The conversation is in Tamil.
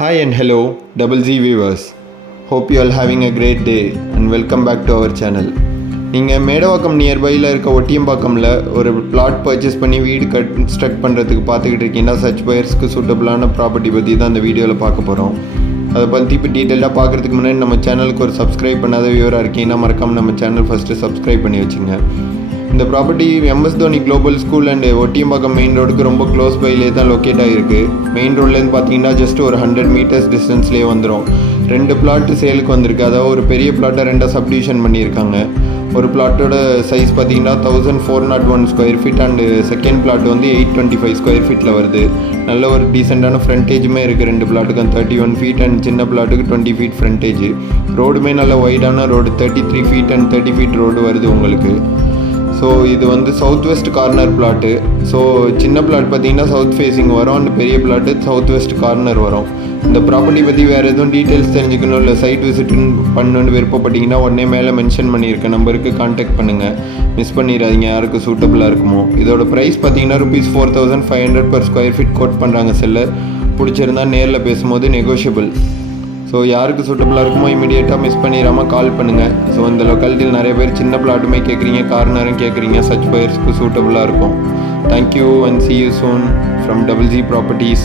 Hi and hello, Double Z viewers. Hope you all having a great day and welcome back to our channel. நீங்கள் மேடவாக்கம் நியர்பையில் இருக்க ஒட்டியம்பாக்கமில் ஒரு பிளாட் பர்ச்சேஸ் பண்ணி வீடு கன்ஸ்ட்ரக்ட் பண்ணுறதுக்கு பார்த்துக்கிட்டு இருக்கீங்கன்னா சர்ச் பயர்ஸ்க்கு சூட்டபிளான ப்ராப்பர்ட்டி பற்றி தான் இந்த வீடியோவில் பார்க்க போகிறோம். அதை பற்றி இப்போ டீட்டெயிலாக பார்க்குறதுக்கு முன்னாடி நம்ம சேனலுக்கு ஒரு சப்ஸ்கிரைப் பண்ணாத வியூவராக இருக்கீங்கன்னா மறக்காமல் நம்ம சேனல் ஃபஸ்ட்டு சப்ஸ்கிரைப் பண்ணி வச்சுங்க. இந்த property MS Dhoni global school and Ottiyambakkam main ரோடுக்கு ரொம்ப க்ளோஸ் பைலே தான் லொக்கேட் ஆகிருக்கு. மெயின் ரோட்லேருந்து பார்த்தீங்கன்னா ஜஸ்ட் ஒரு 100 மீட்டர்ஸ் டிஸ்டன்ஸ்லேயே வந்துடும். 2 பிளாட்டு சேலுக்கு வந்திருக்கு. அதாவது ஒரு பெரிய பிளாட்டை 2 சப்டிவிஷன் பண்ணியிருக்காங்க. ஒரு பிளாட்டோட சைஸ் பார்த்தீங்கன்னா 1401 square feet and second flat வந்து 825 ஸ்கொயர் ஃபீட்டில் வருது. நல்ல ஒரு டீசெண்டான ஃப்ரண்டேஜுமே இருக்குது 2 பிளாட்டுக்கும். 31 ஃபீட் அண்ட் சின்ன பிளாட்டுக்கு 20 ஃபீட் ஃப்ரண்டேஜ். ரோடுமே நல்ல வைடான road, 33 feet and 30 feet road வருது உங்களுக்கு. ஸோ இது வந்து south west corner plot. So சின்ன பிளாட் பார்த்தீங்கன்னா சவுத் ஃபேஸிங் வரும், அண்ட் பெரிய பிளாட்டு சவுத் வெஸ்ட் கார்னர் வரும். இந்த ப்ராப்பர்ட்டி பற்றி வேறு எதுவும் டீட்டெயில்ஸ் தெரிஞ்சுக்கணும் இல்லை சைட் விசிட் பண்ணணுன்னு விருப்பப்பட்டீங்கன்னா உடனே மேலே மென்ஷன் பண்ணியிருக்க நம்பருக்கு கான்டாக்ட் பண்ணுங்கள். மிஸ் பண்ணிடாதீங்க, யாருக்கு சூட்டபுளாக இருக்குமோ. இதோட ப்ரைஸ் பார்த்தீங்கன்னா ₹4500 per ஸ்கொயர் ஃபீட் கோட் பண்ணுறாங்க செல்லர். பிடிச்சிருந்தா நேரில் பேசும்போது நெகோஷியபிள். ஸோ யாருக்கு சூட்டபுளாக இருக்குமோ இமீடியட்டாக மிஸ் பண்ணிடாமல் கால் பண்ணுங்கள். ஸோ இந்த லொக்காலிட்டியில் நிறைய பேர் சின்ன பிளாட்டுமே கேட்குறீங்க, கார்னரும் கேட்குறீங்க. சர்ச் பயர்ஸ்க்கு சூட்டபுளாக இருக்கும். Thank you and see you soon from Double Z Properties.